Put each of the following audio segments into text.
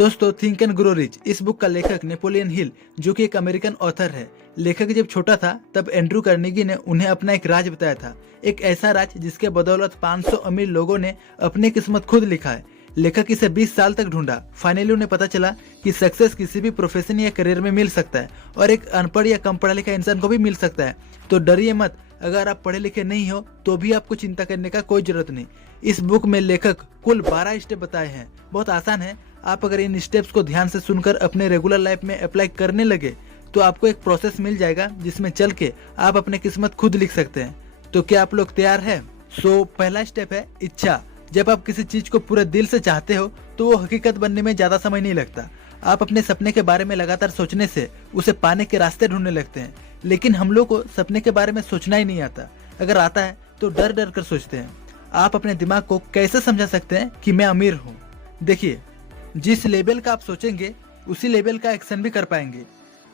दोस्तों, think and grow rich इस book का लेखक नेपोलियन हिल, जो कि एक अमेरिकन ऑथर है। लेखक जब छोटा था तब एंड्रू कार्नेगी ने उन्हें अपना एक राज बताया था, एक ऐसा राज जिसके बदौलत 500 अमीर लोगों ने अपनी किस्मत खुद लिखा है। लेखक इसे 20 साल तक ढूंढा। फाइनली उन्हें पता चला कि सक्सेस किसी भी प्रोफेशन या करियर में मिल सकता है और एक अनपढ़ या कम पढ़ा लिखा इंसान को भी मिल सकता है। तो डरिए मत, अगर आप पढ़े लिखे नहीं हो तो भी आपको चिंता करने का कोई जरूरत नहीं। इस बुक में लेखक कुल 12 स्टेप बताए हैं। बहुत आसान है। आप अगर इन स्टेप्स को ध्यान से सुनकर अपने रेगुलर लाइफ में अप्लाई करने लगे तो आपको एक प्रोसेस मिल जाएगा जिसमें चल के आप अपनी किस्मत खुद लिख सकते हैं। तो क्या आप लोग तैयार हैं? पहला स्टेप है इच्छा। जब आप किसी चीज को पूरे दिल से चाहते हो तो वो हकीकत बनने में ज्यादा समय नहीं लगता। आप अपने सपने के बारे में लगातार सोचने से उसे पाने के रास्ते ढूंढने लगते हैं। लेकिन हम लोग को सपने के बारे में सोचना ही नहीं आता। अगर आता है तो डर डर कर सोचते हैं। आप अपने दिमाग को कैसे समझा सकते हैं कि मैं अमीर हूँ? देखिए, जिस लेवल का आप सोचेंगे उसी लेवल का एक्शन भी कर पाएंगे।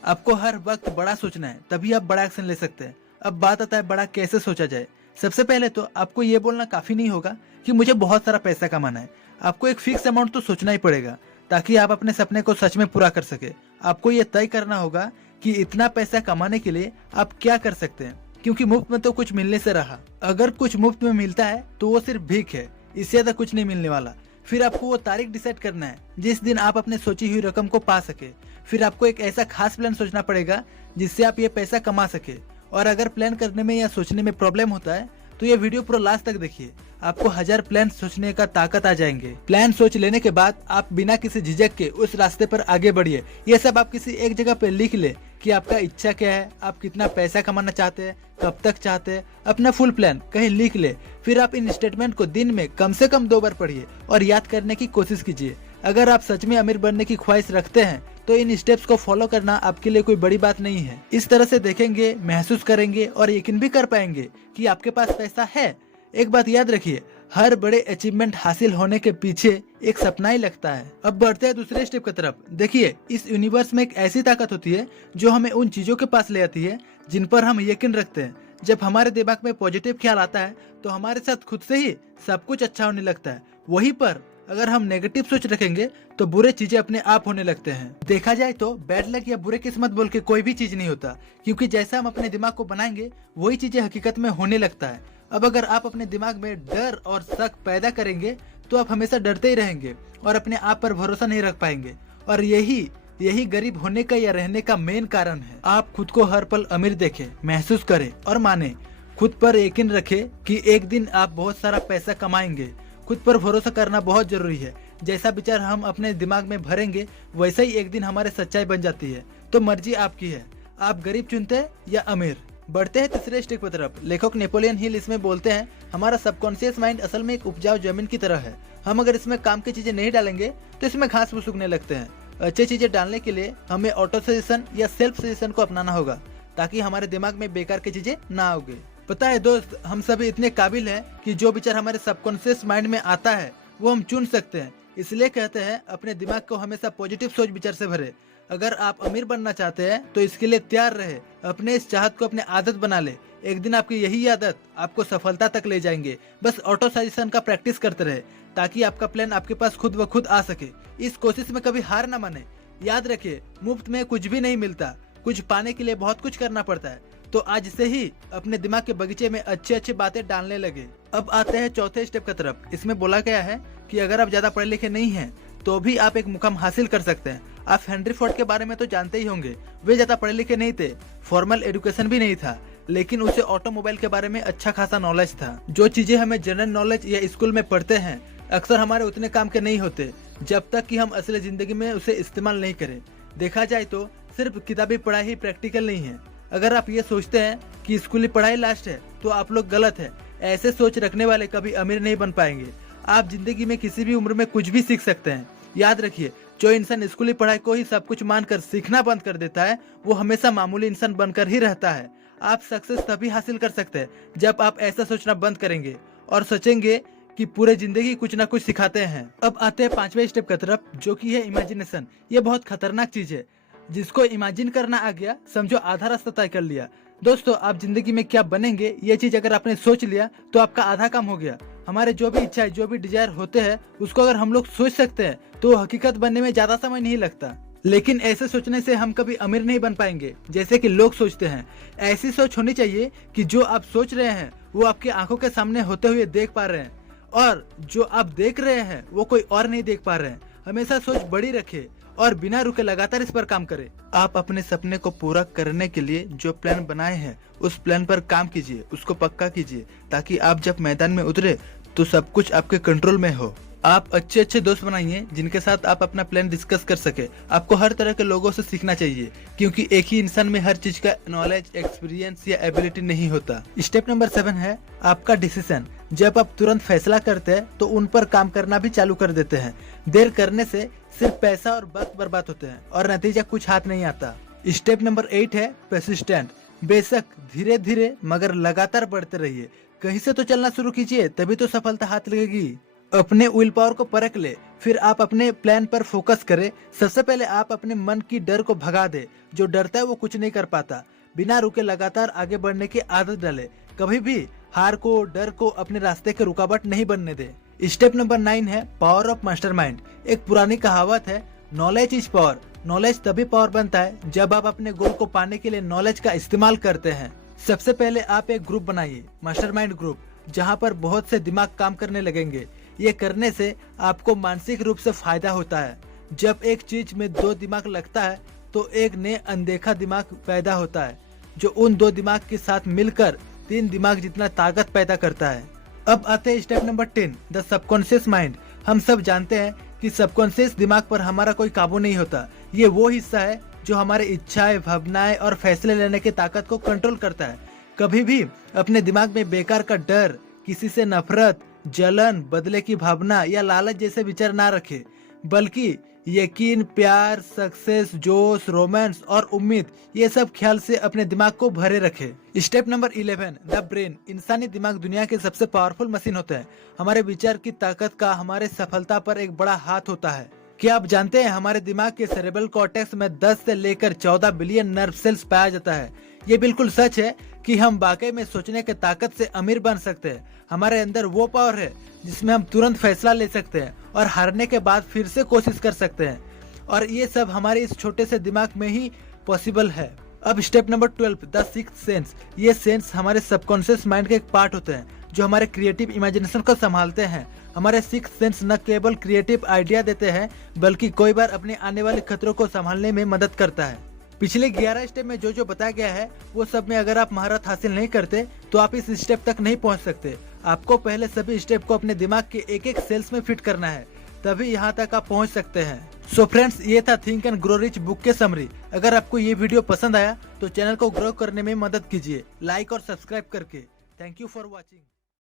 आपको हर वक्त बड़ा सोचना है, तभी आप बड़ा एक्शन ले सकते हैं। अब बात आता है बड़ा कैसे सोचा जाए। सबसे पहले तो आपको ये बोलना काफी नहीं होगा कि मुझे बहुत सारा पैसा कमाना है। आपको एक फिक्स अमाउंट तो सोचना ही पड़ेगा ताकि आप अपने सपने को सच में पूरा कर सके। आपको ये तय करना होगा कि इतना पैसा कमाने के लिए आप क्या कर सकते हैं, क्योंकि मुफ्त में तो कुछ मिलने से रहा। अगर कुछ मुफ्त में मिलता है तो वो सिर्फ भीख है, इससे ज्यादा कुछ नहीं मिलने वाला। फिर आपको वो तारीख डिसाइड करना है जिस दिन आप अपने सोची हुई रकम को पा सके। फिर आपको एक ऐसा खास प्लान सोचना पड़ेगा जिससे आप ये पैसा कमा सके। और अगर प्लान करने में या सोचने में प्रॉब्लम होता है तो ये वीडियो पूरा लास्ट तक देखिए। आपको 1000 प्लान सोचने का ताकत आ जाएंगे। प्लान सोच लेने के बाद आप बिना किसी झिझक के उस रास्ते पर आगे बढ़िए। ये सब आप किसी एक जगह पे लिख ले कि आपका इच्छा क्या है, आप कितना पैसा कमाना चाहते हैं, कब तक चाहते हैं। अपना फुल प्लान कहीं लिख ले। फिर आप इन स्टेटमेंट को दिन में कम से कम 2 बार पढ़िए और याद करने की कोशिश कीजिए। अगर आप सच में अमीर बनने की ख्वाहिश रखते हैं तो इन स्टेप्स को फॉलो करना आपके लिए कोई बड़ी बात नहीं है। इस तरह से देखेंगे, महसूस करेंगे और यकीन भी कर पाएंगे कि आपके पास पैसा है। एक बात याद रखिए, हर बड़े अचीवमेंट हासिल होने के पीछे एक सपना ही लगता है। अब बढ़ते हैं दूसरे स्टेप की तरफ। देखिए, इस यूनिवर्स में एक ऐसी ताकत होती है जो हमें उन चीजों के पास ले आती है जिन पर हम यकीन रखते हैं। जब हमारे दिमाग में पॉजिटिव ख्याल आता है तो हमारे साथ खुद से ही सब कुछ अच्छा होने लगता है। वहीं पर अगर हम नेगेटिव सोच रखेंगे तो बुरे चीजें अपने आप होने लगते हैं। देखा जाए तो बैड लक या बुरे किस्मत बोल के कोई भी चीज नहीं होता, क्योंकि जैसा हम अपने दिमाग को बनाएंगे वही चीजें हकीकत में होने लगता है। अब अगर आप अपने दिमाग में डर और शक पैदा करेंगे तो आप हमेशा डरते ही रहेंगे और अपने आप पर भरोसा नहीं रख पाएंगे। और यही गरीब होने का या रहने का मेन कारण है। आप खुद को हर पल अमीर देखें, महसूस करें और माने। खुद पर यकीन रखें कि एक दिन आप बहुत सारा पैसा कमाएंगे। खुद पर भरोसा करना बहुत जरूरी है। जैसा विचार हम अपने दिमाग में भरेंगे वैसा ही एक दिन हमारे सच्चाई बन जाती है। तो मर्जी आपकी है, आप गरीब चुनते हैं या अमीर। बढ़ते हैं तीसरे स्टेप की तरफ। लेखक नेपोलियन हिल इसमें बोलते हैं, हमारा सबकॉन्शियस माइंड असल में एक उपजाऊ जमीन की तरह है। हम अगर इसमें काम की चीजें नहीं डालेंगे तो इसमें घास फूस उगने लगते हैं। अच्छी चीजें डालने के लिए हमें ऑटो सजेशन या सेल्फ सजेशन को अपनाना होगा ताकि हमारे दिमाग में बेकार की चीजें ना उगे। पता है दोस्त, हम सभी इतने काबिल हैं कि जो विचार हमारे सबकॉन्शियस माइंड में आता है वो हम चुन सकते हैं। इसलिए कहते हैं अपने दिमाग को हमेशा पॉजिटिव सोच विचार से भरे। अगर आप अमीर बनना चाहते हैं तो इसके लिए तैयार रहे। अपने इस चाहत को अपने आदत बना ले। एक दिन आपकी यही आदत आपको सफलता तक ले जाएंगे। बस ऑटो सजेशन का प्रैक्टिस करते रहे ताकि आपका प्लान आपके पास खुद ब खुद आ सके। इस कोशिश में कभी हार ना माने। याद रखिए, मुफ्त में कुछ भी नहीं मिलता, कुछ पाने के लिए बहुत कुछ करना पड़ता है। तो आज से ही अपने दिमाग के बगीचे में अच्छी बातें डालने लगे। अब आते हैं चौथे स्टेप की तरफ। इसमें बोला गया है कि अगर आप ज्यादा पढ़े लिखे नहीं हैं तो भी आप एक मुकाम हासिल कर सकते हैं। आप हेनरी फोर्ड के बारे में तो जानते ही होंगे। वे ज्यादा पढ़े लिखे नहीं थे, फॉर्मल एजुकेशन भी नहीं था, लेकिन उसे ऑटोमोबाइल के बारे में अच्छा खासा नॉलेज था। जो चीजें हमें जनरल नॉलेज या स्कूल में पढ़ते हैं अक्सर हमारे उतने काम के नहीं होते जब तक कि हम असली जिंदगी में उसे इस्तेमाल नहीं करें। देखा जाए तो सिर्फ किताबी पढ़ाई ही प्रैक्टिकल नहीं है। अगर आप ये सोचते हैं कि स्कूली पढ़ाई लास्ट है तो आप लोग गलत है। ऐसे सोच रखने वाले कभी अमीर नहीं बन पाएंगे। आप जिंदगी में किसी भी उम्र में कुछ भी सीख सकते हैं। याद रखिए, जो इंसान स्कूली पढ़ाई को ही सब कुछ मानकर सीखना बंद कर देता है वो हमेशा मामूली इंसान बनकर ही रहता है। आप सक्सेस तभी हासिल कर सकते हैं जब आप ऐसा सोचना बंद करेंगे और सोचेंगे कि पूरे जिंदगी कुछ ना कुछ सिखाते हैं। अब आते हैं 5वें स्टेप की तरफ, जो कि है इमेजिनेशन। ये बहुत खतरनाक चीज है। जिसको इमेजिन करना आ गया समझो आधा रास्ता तय कर लिया। दोस्तों, आप जिंदगी में क्या बनेंगे ये चीज अगर आपने सोच लिया तो आपका आधा काम हो गया। हमारे जो भी इच्छा है, जो भी डिजायर होते हैं, उसको अगर हम लोग सोच सकते हैं तो हकीकत बनने में ज्यादा समय नहीं लगता। लेकिन ऐसे सोचने से हम कभी अमीर नहीं बन पाएंगे जैसे कि लोग सोचते हैं। ऐसी सोच होनी चाहिए कि जो आप सोच रहे हैं वो आपकी आंखों के सामने होते हुए देख पा रहे हैं, और जो आप देख रहे हैं वो कोई और नहीं देख पा रहे हैं। हमेशा सोच बड़ी रखे और बिना रुके लगातार इस पर काम करें। आप अपने सपने को पूरा करने के लिए जो प्लान बनाए हैं उस प्लान पर काम कीजिए, उसको पक्का कीजिए, ताकि आप जब मैदान में उतरे तो सब कुछ आपके कंट्रोल में हो। आप अच्छे अच्छे दोस्त बनाइए जिनके साथ आप अपना प्लान डिस्कस कर सके। आपको हर तरह के लोगों से सीखना चाहिए, क्योंकि एक ही इंसान में हर चीज का नॉलेज, एक्सपीरियंस या एबिलिटी नहीं होता। स्टेप नंबर 7 है आपका डिसीजन। जब आप तुरंत फैसला करते हैं तो उन पर काम करना भी चालू कर देते हैं। देर करने से सिर्फ पैसा और वक्त बर्बाद होते हैं और नतीजा कुछ हाथ नहीं आता। स्टेप नंबर 8 है परसिस्टेंट। बेशक धीरे धीरे मगर लगातार बढ़ते रहिए। कहीं से तो चलना शुरू कीजिए, तभी तो सफलता हाथ लगेगी। अपने विल पावर को परख ले, फिर आप अपने प्लान पर फोकस करें। सबसे पहले आप अपने मन की डर को भगा दे। जो डरता है वो कुछ नहीं कर पाता। बिना रुके लगातार आगे बढ़ने की आदत डाले। कभी भी हार को, डर को अपने रास्ते के रुकावट नहीं बनने दे। स्टेप नंबर 9 है पावर ऑफ मास्टरमाइंड। एक पुरानी कहावत है, नॉलेज इज पावर। नॉलेज तभी पावर बनता है जब आप अपने गोल को पाने के लिए नॉलेज का इस्तेमाल करते हैं। सबसे पहले आप एक ग्रुप बनाइए, मास्टरमाइंड ग्रुप, जहाँ पर बहुत से दिमाग काम करने लगेंगे। ये करने से आपको मानसिक रूप से फायदा होता है। जब एक चीज में 2 दिमाग लगता है तो एक नए अनदेखा दिमाग पैदा होता है, जो उन 2 दिमाग के साथ मिलकर 3 दिमाग जितना ताकत पैदा करता है। अब आते हैं step number 10, the subconscious mind. हम सब जानते हैं कि सबकॉन्शियस दिमाग पर हमारा कोई काबू नहीं होता। ये वो हिस्सा है जो हमारे इच्छाएं, भावनाएं और फैसले लेने की ताकत को कंट्रोल करता है। कभी भी अपने दिमाग में बेकार का डर, किसी से नफरत, जलन, बदले की भावना या लालच जैसे विचार ना रखे, बल्कि यकीन, प्यार, सक्सेस, जोश, रोमांस और उम्मीद, ये सब ख्याल से अपने दिमाग को भरे रखे। Step number 11, the brain. इंसानी दिमाग दुनिया के सबसे पावरफुल मशीन होते हैं। हमारे विचार की ताकत का हमारे सफलता पर एक बड़ा हाथ होता है। क्या आप जानते हैं हमारे दिमाग के सेरेब्रल कॉर्टेक्स में 10 से लेकर 14 बिलियन नर्व सेल्स पाया जाता है। ये बिल्कुल सच है कि हम वाकई में सोचने के ताकत से अमीर बन सकते हैं। हमारे अंदर वो पावर है जिसमें हम तुरंत फैसला ले सकते हैं और हारने के बाद फिर से कोशिश कर सकते हैं, और ये सब हमारे इस छोटे से दिमाग में ही पॉसिबल है। अब step number 12, the sixth sense. ये सेंस हमारे सबकॉन्शियस माइंड के एक पार्ट होते हैं जो हमारे क्रिएटिव इमेजिनेशन को संभालते हैं। हमारे सिक्स्थ सेंस न केवल क्रिएटिव आइडिया देते हैं, बल्कि कई बार अपने आने वाले खतरों को संभालने में मदद करता है। पिछले 11 स्टेप में जो बताया गया है वो सब में अगर आप महारत हासिल नहीं करते तो आप इस स्टेप तक नहीं पहुंच सकते। आपको पहले सभी स्टेप को अपने दिमाग के एक एक सेल्स में फिट करना है, तभी यहाँ तक आप पहुँच सकते हैं। सो फ्रेंड्स, ये था think and grow rich book के समरी। अगर आपको ये वीडियो पसंद आया तो चैनल को ग्रो करने में मदद कीजिए लाइक और सब्सक्राइब करके। Thank you for watching.